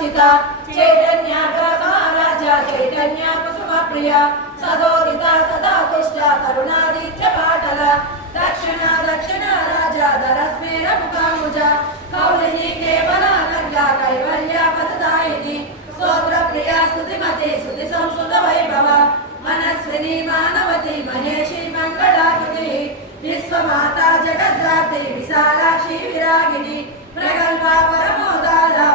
समर्चिता चैतन्य साम्राज्य चैतन्य कुसुम प्रिया सदोदिता सदा तुष्टा तरुणादित्य पाटल दक्षिण दक्षिण राजा धरस्मेर मुखामुजा कौलिनी केवला नर्गा कैवल्य पददायिनी स्तोत्र प्रिया स्तुतिमती स्तुति संस्कृत वैभव मनस्विनी मानवती महेशी मंगलाकृति विश्वमाता जगद्धात्री विशालाक्षी विरागिनी प्रगल्भा परमोदारा